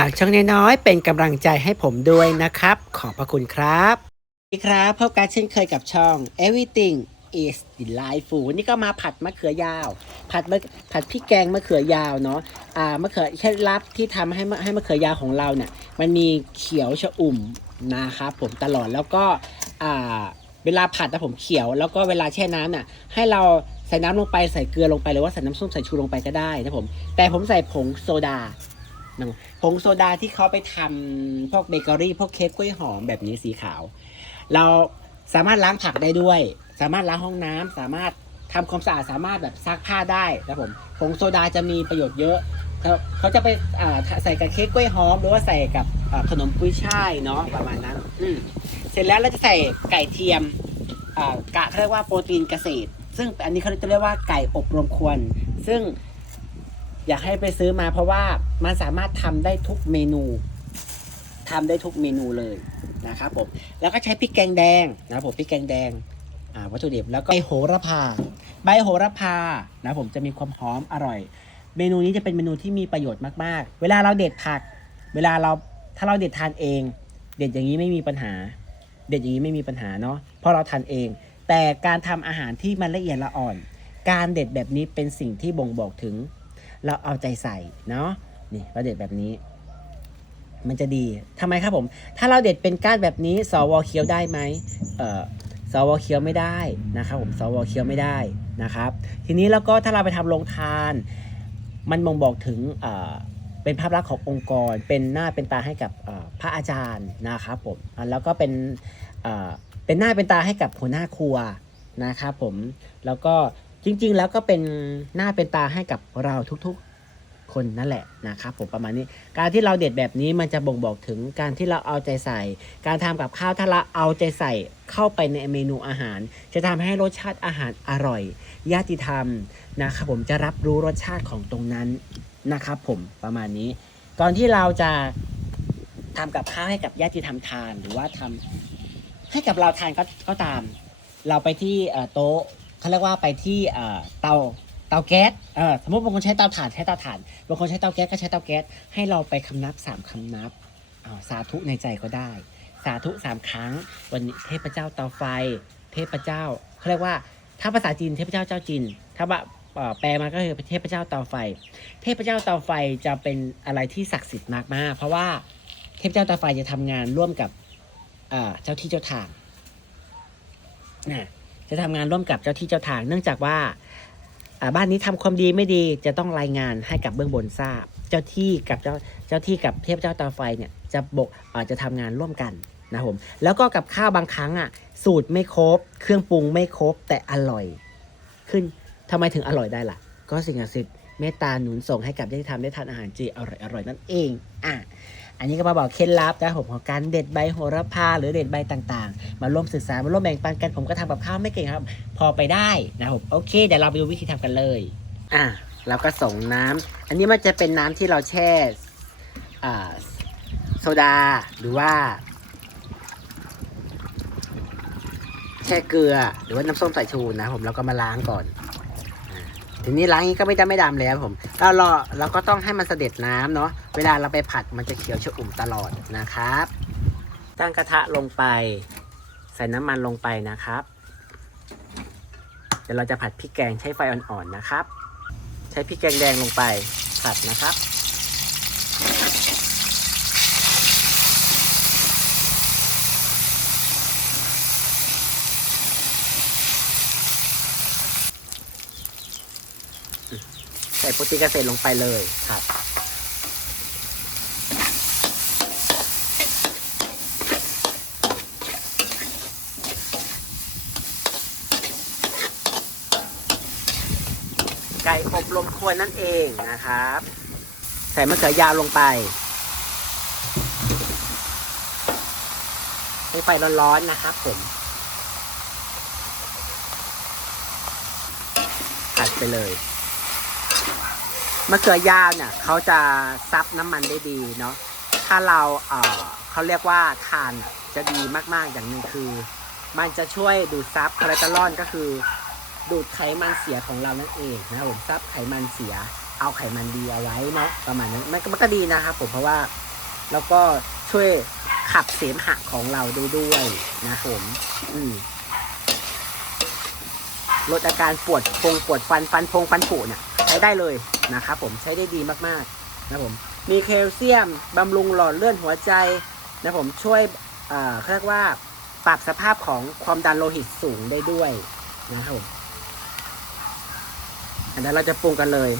ฝากช่องน้อยๆเป็นกำลังใจให้ผมด้วยนะครับ ขอบพระคุณครับสวัสดีครับพบกันเช่นเคยกับช่อง everything is delightful วันนี้ก็มาผัดมะเขือยาว ผัดมะผัดพริกแกงมะเขือยาวเนาะอ่ามะเขือเคล็ดลับที่ทำให้ให้มะเขือยาวของเราเนี่ยมันมีเขียวชะอุ่มนะครับผมตลอดแล้วก็อ่าเวลาผัดนะผมเขียว แล้วก็เวลาแช่น้ำน่ะให้เราใส่น้ำลงไปใส่เกลือลงไปหรือว่าใส่น้ำส้มสายชูลงไปก็ได้นะผมแต่ผมใส่ผงโซดา ผงโซดาที่เขาไปทำพวกเบเกอรี่ พวกเค้กกล้วยหอมแบบนี้สีขาว เราสามารถล้างผักได้ด้วย สามารถล้างห้องน้ำสามารถทำความสะอาดสามารถแบบซักผ้าได้นะผมผงโซดาจะมีประโยชน์เยอะเขาเขาจะไปอ่าใส่กับเค้กกล้วยหอม หรือว่าใส่กับขนมกุ้ยช่ายเนาะประมาณนั้นอืเสร็จแล้วเราจะใส่ไก่เทียมอ่ากะเขาเรียกว่าโปรตีนเกษตร ซึ่งอันนี้เขาจะเรียกว่าไก่อบรมควนซึ่ง อยากให้ไปซื้อมาเพราะว่ามันสามารถทำได้ทุกเมนูทำได้ทุกเมนูเลยนะครับผมแล้วก็ใช้พริกแกงแดงนะผมพริกแกงแดงวัตถุดิบแล้วก็ใบโหระพา ใบโหระพานะผมจะมีความหอมอร่อย เมนูนี้จะเป็นเมนูที่มีประโยชน์มากๆ เวลาเราเด็ดผัก เวลาเราถ้าเราเด็ดทานเอง เด็ดอย่างนี้ไม่มีปัญหา เด็ดอย่างนี้ไม่มีปัญหาเนาะเพราะเราทานเอง แต่การทำอาหารที่มันละเอียดละอ่อน การเด็ดแบบนี้เป็นสิ่งที่บ่งบอกถึง เราเอาใจใส่เนาะนี่เราเด็ดแบบนี้ มันจะดีทำไมครับผม ถ้าเราเด็ดเป็นก้านแบบนี้สวเคี้ยวได้ไหมเอ่อสวเคี้ยวไม่ได้นะครับผมสวเคี้ยวไม่ได้นะครับ ทีนี้แล้วก็ถ้าเราไปทำโรงทาน มันบ่งบอกถึงเอ่อเป็นภาพลักษณ์ขององค์กร เป็นหน้าเป็นตาให้กับพระอาจารย์นะครับผมแล้วก็เป็นเอ่อเป็นหน้าเป็นตาให้กับหัวหน้าครัวนะครับผมแล้วก็ จริง ๆ แล้วก็เป็นหน้าเป็นตาให้กับเราทุกๆคนนั่นแหละนะครับผมประมาณนี้ การที่เราเด็ดแบบนี้มันจะบ่งบอกถึงการที่เราเอาใจใส่ การทำกับข้าวถ้าเราเอาใจใส่เข้าไปในเมนูอาหาร จะทำให้รสชาติอาหารอร่อยญาติธรรมนะครับผมจะรับรู้รสชาติของตรงนั้นนะครับผมประมาณนี้ ก่อนที่เราจะทำกับข้าวให้กับญาติธรรมทาน หรือว่าทำให้กับเราทานก็ก็ตาม เราไปที่โต๊ะ เขาเรียกว่าไปที่เตาเตาแก๊สเออสมมติบางคนใช้เตาถ่านใช้เตาถ่านบางคนใช้เตาแก๊สก็ใช้เตาแก๊สให้เราไปคำนับสามคำนับสาธุในใจก็ได้ สาธุสามครั้ง วันนี้เทพเจ้าเตาไฟ เทพเจ้าเขาเรียกว่าถ้าภาษาจีนเทพเจ้าเจ้าจีนถ้าแปลมาก็คือเทพเจ้าเตาไฟ เทพเจ้าเตาไฟจะเป็นอะไรที่ศักดิ์สิทธิ์มากๆ เพราะว่าเทพเจ้าเตาไฟจะทำงานร่วมกับเอ่อเจ้าที่เจ้าทางนะ จะทำงานร่วมกับเจ้าที่เจ้าทาง เนื่องจากว่าบ้านนี้ทำความดีไม่ดีจะต้องรายงานให้กับเบื้องบนทราบ เจ้าที่กับเจ้าเจ้าที่กับเทพเจ้าตาไฟเนี่ยจะบกอาจะทำงานร่วมกันนะครับผมแล้วก็กับข้าวบางครั้งอะสูตรไม่ครบ เครื่องปรุงไม่ครบแต่อร่อย ขึ้นทำไมถึงอร่อยได้ล่ะ ก็สิ่งศักดิ์สิทธิ์เมตตาหนุนส่งให้กับได้ทำได้ทานอาหารจีอร่อยอร่อยนั่นเองอะ อันนี้ก็มาบอกเคล็ดลับนะผมของการเด็ดใบโหระพาหรือเด็ดใบต่างๆ มาร่วมศึกษามาร่วมแบ่งปันกันผมก็ทำกับข้าวไม่เก่งครับ พอไปได้นะผมโอเคเดี๋ยวเราไปดูวิธีทำกันเลย อะเราก็ส่งน้ำอันนี้มันจะเป็นน้ำที่เราแช่อ่าโซดาหรือว่า แช่เกลือหรือว่าน้ำส้มสายชูนะผมแล้วก็มาล้างก่อน ทีนี้ล้างนี้ก็ไม่ดำไม่ดำแล้วผมเรารอเราก็ต้องให้มันเสด็จน้ำเนาะเวลาเราไปผัดมันจะเขียวชอุ่มตลอดนะครับ ตั้งกระทะลงไป ใส่น้ำมันลงไปนะครับ เดี๋ยวเราจะผัดพริกแกงใช้ไฟอ่อนๆนะครับ ใช้พริกแกงแดงลงไปผัดนะครับ ส่โปรตีนเกษตรลงไปเลยครับ ไก่อบลมควนนั่นเองนะครับ ใส่มะเขือยาวลงไปให้ไฟร้อนๆนะครับผมผัดไปเลย มะเขือยาวเนี่ยเขาจะซับน้ำมันได้ดีเนาะถ้าเราเอ่อเขาเรียกว่าทานจะดีมากๆอย่างหนึ่งคือ มันจะช่วยดูดซับคอเลสเตอรอลก็คือ ดูดไขมันเสียของเรานั่นเองนะครับผมซับไขมันเสีย เอาไขมันดีเอาไว้เนาะประมาณนั้นมันก็มันก็ดีนะครับผมเพราะว่าแล้วก็ช่วยขับเสมหะของเราได้ด้วยนะผม อืมลดอาการปวดพงปวดฟันฟันพงฟันผุเนี่ยใช้ได้เลย นะครับผมใช้ได้ดีมากๆนะผมมีแคลเซียมบำรุงหลอดเลือดหัวใจนะผมช่วยเอ่อเขาเรียกว่าปรับสภาพของความดันโลหิตสูงได้ด้วยนะครับผมอันนั้นเราจะปรุงกันเลย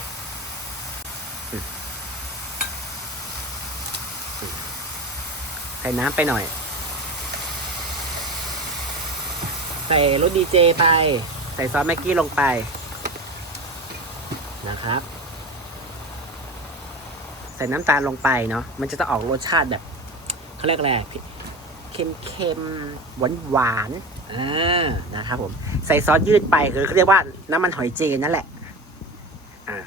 ใส่น้ำไปหน่อย ใส่รสดีเจไป ใส่ซอสแม็กกี้ลงไปนะครับ ใส่น้ำตาลลงไปเนาะมันจะต้องออกรสชาติแบบเขาเรียกอะไรเค็มเค็มหวานหวานๆอ่านะครับผม ใส่ซอสยืดไปคือเขาเรียกว่าน้ำมันหอยเจนั่นแหละอ่า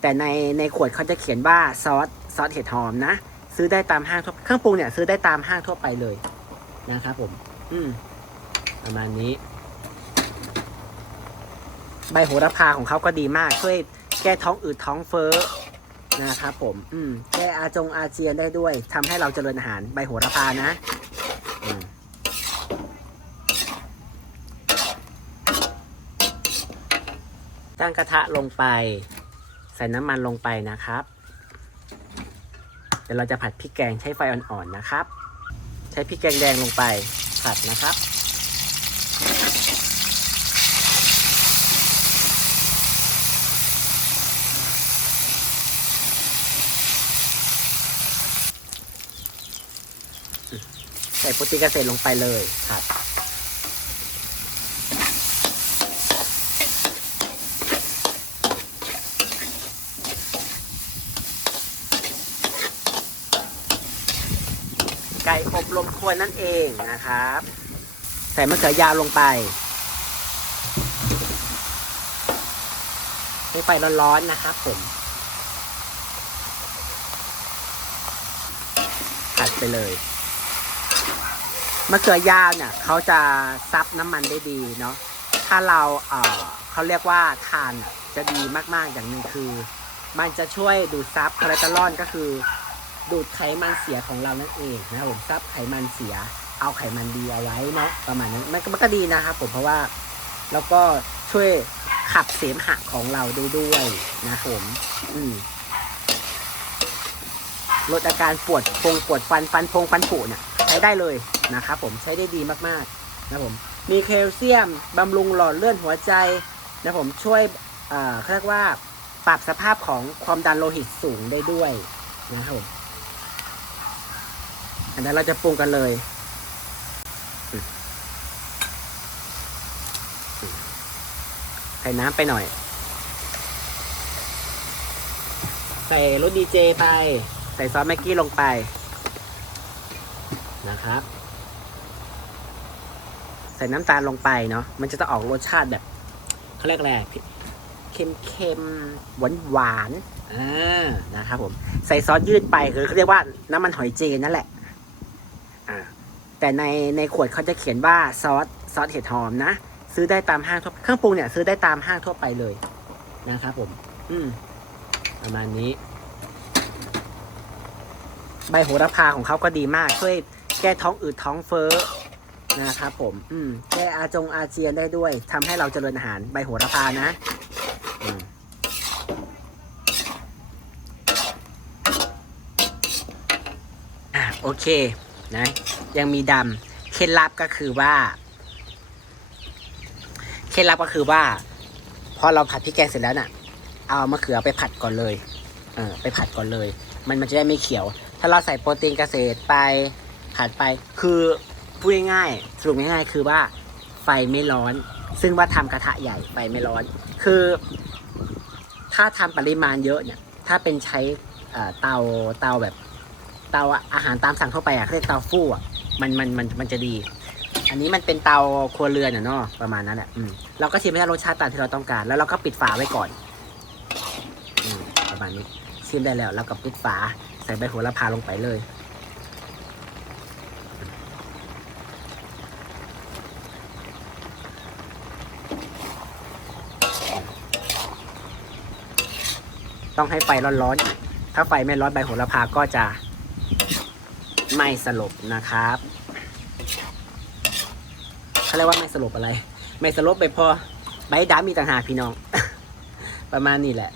แต่ในในขวดเขาจะเขียนว่าซอสซอสเห็ดหอมนะซื้อได้ตามห้างทั่วเครื่องปรุงเนี่ยซื้อได้ตามห้างทั่วไปเลยนะครับผม อืม ประมาณนี้ ใบโหระพาของเขาก็ดีมาก ช่วยแก้ท้องอืดท้องเฟ้อ นะครับผมอืมแก้อาจงอาเจียนได้ด้วยทำให้เราเจริญอาหารใบโหระพานะตั้งกระทะลงไป ใส่น้ำมันลงไปนะครับ เดี๋ยวเราจะผัดพริกแกงใช้ไฟอ่อนๆนะครับ ใช้พริกแกงแดงลงไปผัดนะครับ ส่โปรตีนเกษตรลงไปเลยครับ ไก่อบลมควนนั่นเองนะครับ ใส่มะเขือยาวลงไปให้ไฟร้อนๆนะครับผมผัดไปเลย มะเขือยาวเนี่ยเขาจะซับน้ำมันได้ดีเนาะถ้าเราเออเขาเรียกว่าทานจะดีมากๆอย่างหนึ่งคือ มันจะช่วยดูดซับคอเลสเตอรอลก็คือ ดูดไขมันเสียของเรานั่นเองนะครับผมซับไขมันเสีย เอาไขมันดีเอาไว้เนาะประมาณนั้นมันก็มันก็ดีนะครับผมเพราะว่าแล้วก็ช่วยขับเสมหะของเราได้ด้วยนะผม อืมลดอาการปวดพงปวดฟันฟันพงฟันผุเนี่ยใช้ได้เลย นะครับผมใช้ได้ดีมากๆนะผมมีแคลเซียมบำรุงหลอดเลือดหัวใจนะผมช่วยเอ่อเขาเรียกว่าปรับสภาพของความดันโลหิตสูงได้ด้วยนะครับผมอันนั้นเราจะปรุงกันเลยใส่น้ำไปหน่อย ใส่รสดีเจไป ใส่ซอสแม็กกี้ลงไปนะครับ ใส่น้ำตาลลงไปเนาะมันจะต้องออกรสชาติแบบเขาเรียกอะไรเค็มเค็มหวานหวานๆอ่านะครับผมใส่ซอสยืดไปคือเขาเรียกว่าน้ำมันหอยเจนั่นแหละอ่าแต่ในในขวดเขาจะเขียนว่าซอสซอสเห็ดหอมนะซื้อได้ตามห้างทั่วเครื่องปรุงเนี่ยซื้อได้ตามห้างทั่วไปเลยนะครับผม อืม ประมาณนี้ ใบโหระพาของเขาก็ดีมาก ช่วยแก้ท้องอืดท้องเฟ้อ นะครับผม อืมแก้อาจงอาเจียนได้ด้วยทำให้เราเจริญอาหารใบโหระพานะอะโอเคนะยังมีดำเคล็ดลับก็คือว่าเคล็ดลับก็คือว่าพอเราผัดพริกแกงเสร็จแล้วน่ะ เอามะเขือไปผัดก่อนเลยเออไปผัดก่อนเลย มันมันจะได้ไม่เขียว ถ้าเราใส่โปรตีนเกษตรไปผัดไป คือ พูดง่ายๆสรุปง่ายๆคือว่าไฟไม่ร้อน ซึ่งว่าทำกระทะใหญ่ไฟไม่ร้อน คือ ถ้าทำปริมาณเยอะเนี่ย ถ้าเป็นใช้เตาเตาแบบ เตาอาหารตามสั่งทั่วไปอะเรียกเตาฟู่อะมันมันมันมันจะดี อันนี้มันเป็นเตาครัวเรือนเนาะประมาณนั้นแหละเราก็ชิมได้รสชาติตามที่เราต้องการ แล้วเราก็ปิดฝาไว้ก่อนอประมาณนี้ชิมได้แล้วแล้วก็ปิดฝาใส่ใบโหระพาลงไปเลย ต้องให้ไฟร้อนๆอีกถ้าไฟไม่ร้อนใบโหระพาก็จะไม่สลบนะครับเขาเรียกว่าไม่สลบอะไร ไม่สลบไปพอใบดามีต่างหากพี่น้อง ประมาณนี้แหละ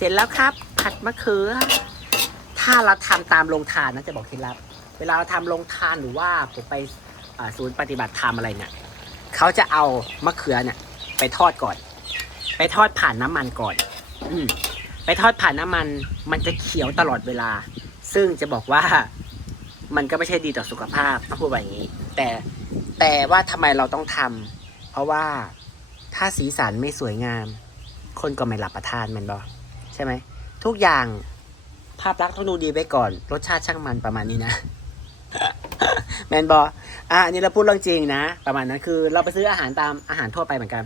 เสร็จแล้วครับ ผัดมะเขือ ถ้าเราทำตามโรงทานนะจะบอกเคล็ดลับ เวลาเราทำโรงทานหรือว่าผมไปศูนย์ปฏิบัติธรรมอะไรเนี่ยเขาจะเอามะเขือเนี่ย ไปทอดก่อน ไปทอดผ่านน้ำมันก่อน อืไปทอดผ่านน้ำมันมันจะเขียวตลอดเวลา ซึ่งจะบอกว่ามันก็ไม่ใช่ดีต่อสุขภาพต้องพูดแบบนี้ แต่แต่ว่าทำไมเราต้องทำเพราะว่าถ้าสีสันไม่สวยงาม คนก็ไม่รับประทานมันบอใช่ไหม ทุกอย่างภาพลักษณ์ต้องดูดีไปก่อน รสชาติช่างมันประมาณนี้นะ แมนบออะอันนี้เราพูดเรื่องจริงนะ ประมาณนั้นคือเราไปซื้ออาหารตามอาหารทั่วไปเหมือนกัน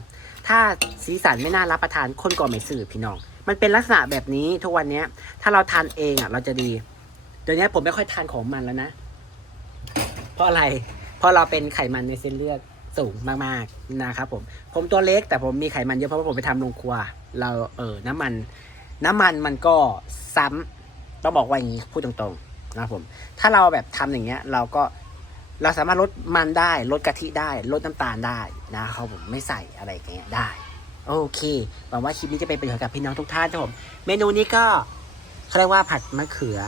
ถ้าสีสันไม่น่ารับประทานคนก็ไม่ซื้อพี่น้อง มันเป็นลักษณะแบบนี้ทุกวันเนี้ย ถ้าเราทานเองอะ เราจะดี เดี๋ยวนี้ผมไม่ค่อยทานของมันแล้วนะ เพราะอะไร เพราะเราเป็นไขมันในเส้นเลือดสูงมากๆนะครับผม ผมตัวเล็กแต่ผมมีไขมันเยอะเพราะว่าผมไปทำโรงครัว เราเออน้ำมัน น้ำมันมันก็ซ้ำต้องบอกว่าอย่างนี้พูดตรงๆนะผมถ้าเราแบบทำอย่างเงี้ย เราก็เราสามารถลดมันได้ลดกะทิได้ลดน้ำตาลได้นะครับผมไม่ใส่อะไรอย่างเงี้ยได้ โอเคหวังว่าคลิปนี้จะเป็นประโยชน์กับพี่น้องทุกท่านครับผม เมนูนี้ก็เขาเรียกว่าผัดมะเขือ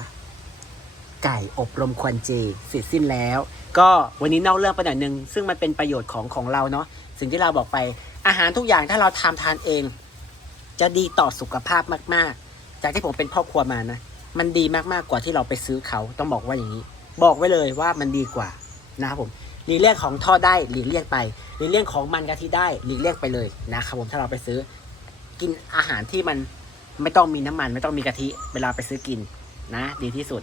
ไก่อบรมควันเจเสร็จสิ้นแล้ว ก็วันนี้นอกเรื่องไปหน่อยนึงซึ่งมันเป็นประโยชน์ของของเราเนาะสิ่งที่เราบอกไปอาหารทุกอย่างถ้าเราทำทานเอง จะดีต่อสุขภาพมาก ๆ จากที่ผมเป็นพ่อครัวมานะ มันดีมากๆกว่าที่เราไปซื้อเขาต้องบอกว่าอย่างนี้ บอกไว้เลยว่ามันดีกว่านะครับผมหลีกเลี่ยงของทอดได้หลีกเลี่ยงไปหลีกเลี่ยงของมันกะทิได้หลีกเลี่ยงไปเลยนะครับผมถ้าเราไปซื้อกินอาหารที่มันไม่ต้องมีน้ำมัน ไม่ต้องมีกะทิเวลาไปซื้อกินนะ ดีที่สุด